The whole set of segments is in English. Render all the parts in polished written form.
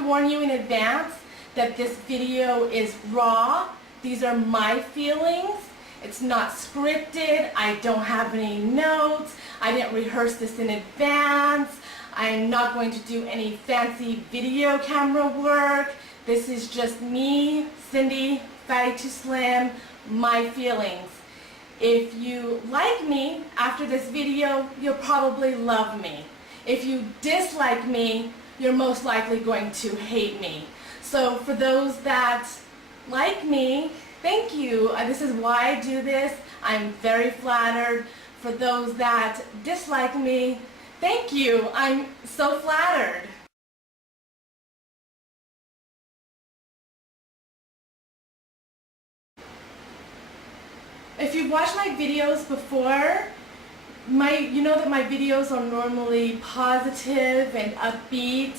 to warn you in advance that this video is raw. These are my feelings. It's not scripted. I don't have any notes. I didn't rehearse this in advance. I'm not going to do any fancy video camera work. This is just me, Cindy, Fatty Too Slim, my feelings. If you like me after this video, you'll probably love me. If you dislike me, you're most likely going to hate me. So for those that like me, thank you. This is why I do this. I'm very flattered. For those that dislike me, thank you. I'm so flattered. If you've watched my videos before, you know that my videos are normally positive and upbeat.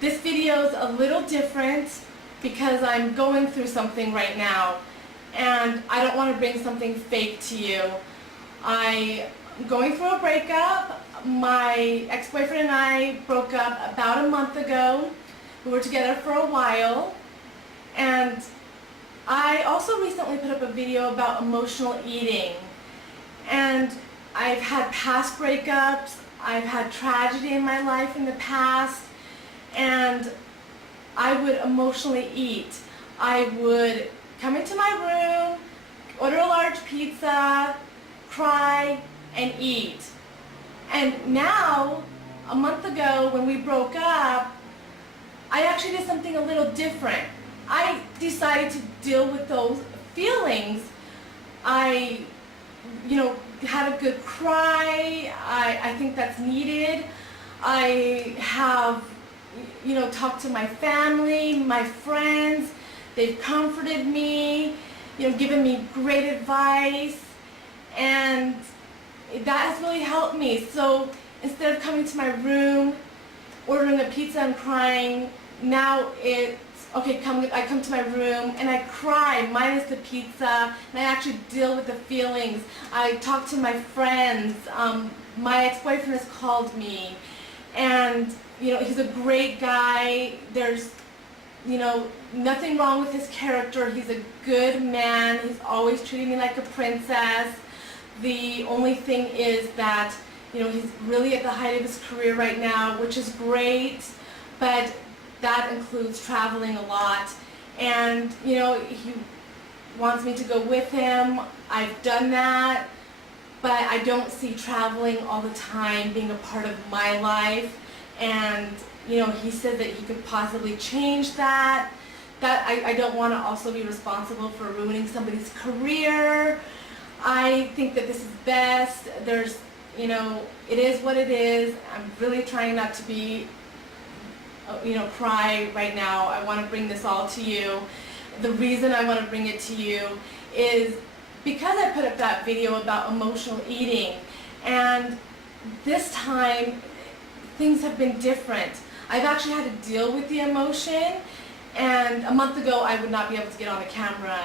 This video is a little different because I'm going through something right now and I don't want to bring something fake to you. I'm going through a breakup. My ex-boyfriend and I broke up about a month ago. We were together for a while, and I also recently put up a video about emotional eating. And I've had past breakups, I've had tragedy in my life in the past, and I would emotionally eat. I would come into my room, order a large pizza, cry, and eat. And now, a month ago when we broke up, I actually did something a little different. I decided to deal with those feelings. I, had a good cry. I think that's needed. I have, talked to my family, my friends. They've comforted me, given me great advice, and that has really helped me. So instead of coming to my room, ordering a pizza and crying, now it's okay, I come to my room and I cry minus the pizza, and I actually deal with the feelings. I talk to my friends. My ex-boyfriend has called me, and he's a great guy. There's nothing wrong with his character. He's a good man. He's always treating me like a princess. The only thing is that he's really at the height of his career right now, which is great, but that includes traveling a lot, and he wants me to go with him. I've done that, but I don't see traveling all the time being a part of my life, and he said that he could possibly change that. I don't want to also be responsible for ruining somebody's career. I think that this is best. There's, it is what it is. I'm really trying not to be cry right now. I want to bring this all to you. The reason I want to bring it to you is because I put up that video about emotional eating, and this time things have been different. I've actually had to deal with the emotion, and a month ago I would not be able to get on camera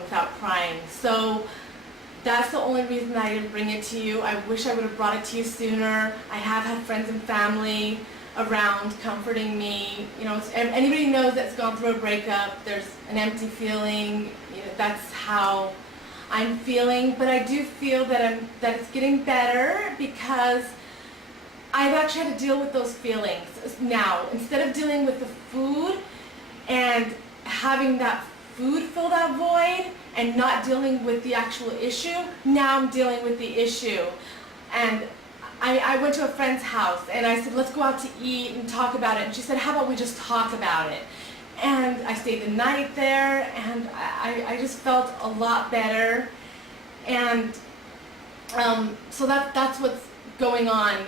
without crying. So that's the only reason I didn't bring it to you. I wish I would have brought it to you sooner. I have had friends and family around comforting me. Anybody knows that's gone through a breakup, there's an empty feeling. That's how I'm feeling, but I do feel that it's getting better because I've actually had to deal with those feelings. Now, instead of dealing with the food and having that food fill that void and not dealing with the actual issue, now I'm dealing with the issue. And I went to a friend's house and I said, let's go out to eat and talk about it. And she said, how about we just talk about it? And I stayed the night there, and I just felt a lot better. And so that's what's going on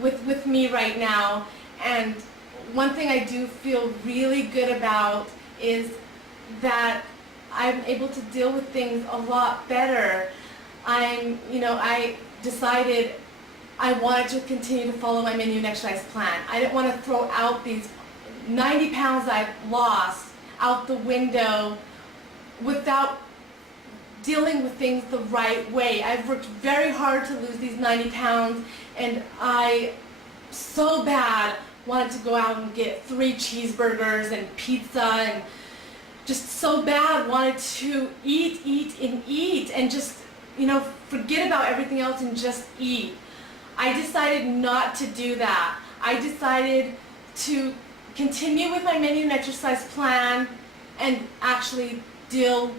with me right now. And one thing I do feel really good about is that I'm able to deal with things a lot better. I decided I wanted to continue to follow my menu and exercise plan. I didn't want to throw out these 90 pounds I've lost out the window without dealing with things the right way. I've worked very hard to lose these 90 pounds, and I so bad wanted to go out and get 3 cheeseburgers and pizza, and just so bad wanted to eat and just, forget about everything else and just eat. I decided not to do that. I decided to continue with my menu and exercise plan and actually deal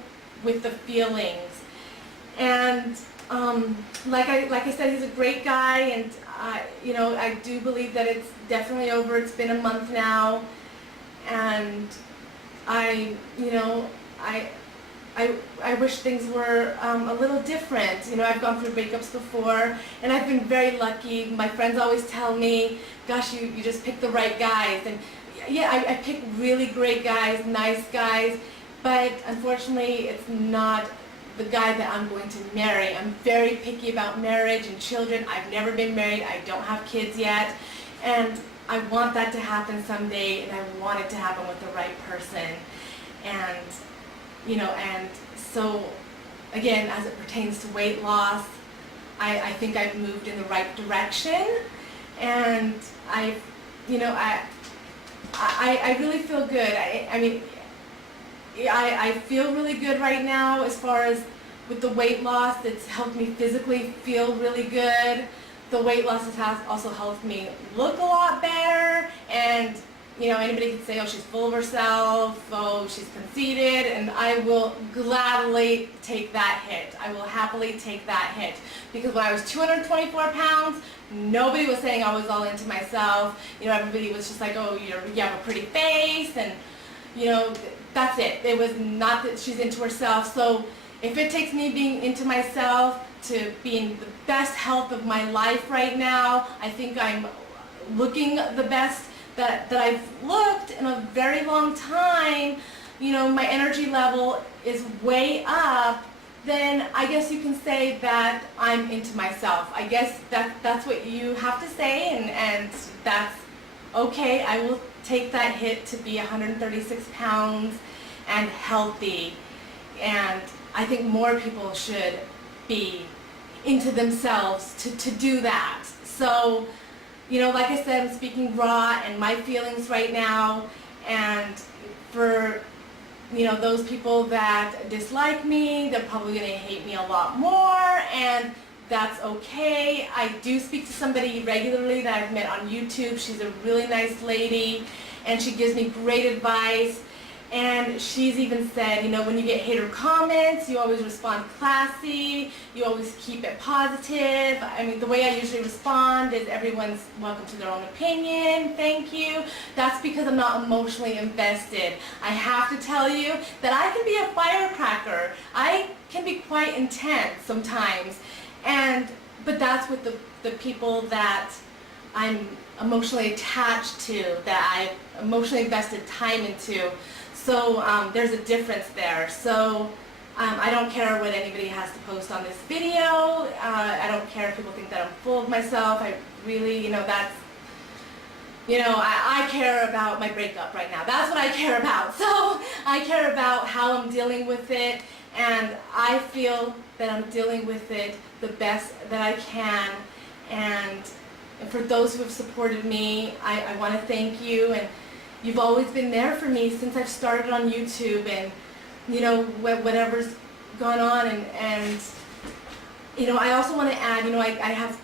with the feelings. And like I said, he's a great guy, and I do believe that it's definitely over. It's been a month now, and I wish things were a little different. I've gone through breakups before, and I've been very lucky. My friends always tell me, gosh, you just pick the right guys. And yeah, I pick really great guys, nice guys, but unfortunately it's not the guy that I'm going to marry. I'm very picky about marriage and children. I've never been married. I don't have kids yet, and I want that to happen someday, and I want it to happen with the right person. And and so again, as it pertains to weight loss, I think I've moved in the right direction, and I really feel good. I feel really good right now as far as with the weight loss. It's helped me physically feel really good. The weight loss has also helped me look a lot better, and anybody could say, oh, she's full of herself, oh, she's conceited, and I will gladly take that hit. I will happily take that hit, because when I was 224 pounds, nobody was saying I was all into myself. Everybody was just like, oh, you have a pretty face, and that's it. It was not that she's into herself. So if it takes me being into myself to be in the best health of my life right now, I think I'm looking the best that I've looked in a very long time, my energy level is way up, then I guess you can say that I'm into myself. I guess that's what you have to say, and that's okay. I will take that hit to be 136 pounds and healthy, and I think more people should be into themselves to do that. So like I said, I'm speaking raw and my feelings right now, and for those people that dislike me, they're probably going to hate me a lot more, and that's okay. I do speak to somebody regularly that I've met on YouTube. She's a really nice lady, and she gives me great advice. And she's even said, when you get hater comments, you always respond classy, you always keep it positive. The way I usually respond is everyone's welcome to their own opinion, thank you. That's because I'm not emotionally invested. I have to tell you that I can be a firecracker. I can be quite intense sometimes, but that's with the people that I'm emotionally attached to, that I've emotionally invested time into. So there's a difference there. So I don't care what anybody has to post on this video. I don't care if people think that I'm full of myself. I really, I care about my breakup right now. That's what I care about. So I care about how I'm dealing with it, and I feel that I'm dealing with it the best that I can. And for those who have supported me, I want to thank you. And you've always been there for me since I've started on YouTube, and whatever's gone on, and I also want to add, I have,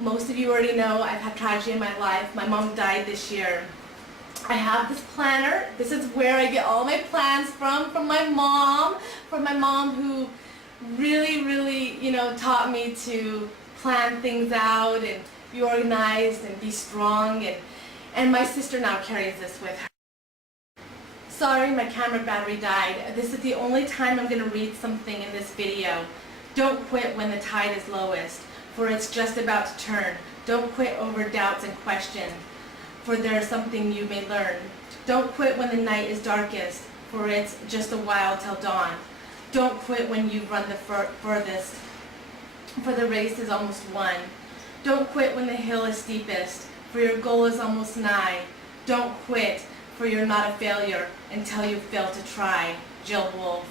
most of you already know, I've had tragedy in my life. My mom died this year. I have this planner. This is where I get all my plans from my mom, who really, taught me to plan things out and be organized and be strong, and my sister now carries this with her. Sorry, my camera battery died. This is the only time I'm going to read something in this video. Don't quit when the tide is lowest, for it's just about to turn. Don't quit over doubts and questions, for there's something you may learn. Don't quit when the night is darkest, for it's just a while till dawn. Don't quit when you've run the furthest, for the race is almost won. Don't quit when the hill is steepest, for your goal is almost nigh. Don't quit, for you're not a failure until you fail to try. Jill Wolfe.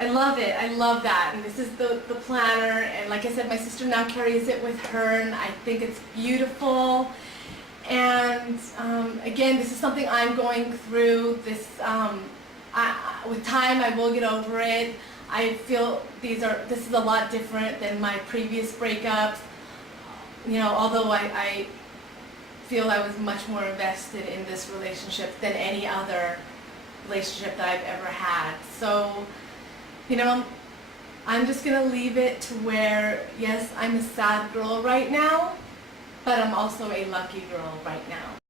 I love it. I love that. And this is the planner, and like I said, my sister now carries it with her, and I think it's beautiful. And again, this is something I'm going through. With time, I will get over it. I feel this is a lot different than my previous breakups. You know, although I feel I was much more invested in this relationship than any other relationship that I've ever had. So, you know, I'm just gonna leave it to where, yes, I'm a sad girl right now, but I'm also a lucky girl right now.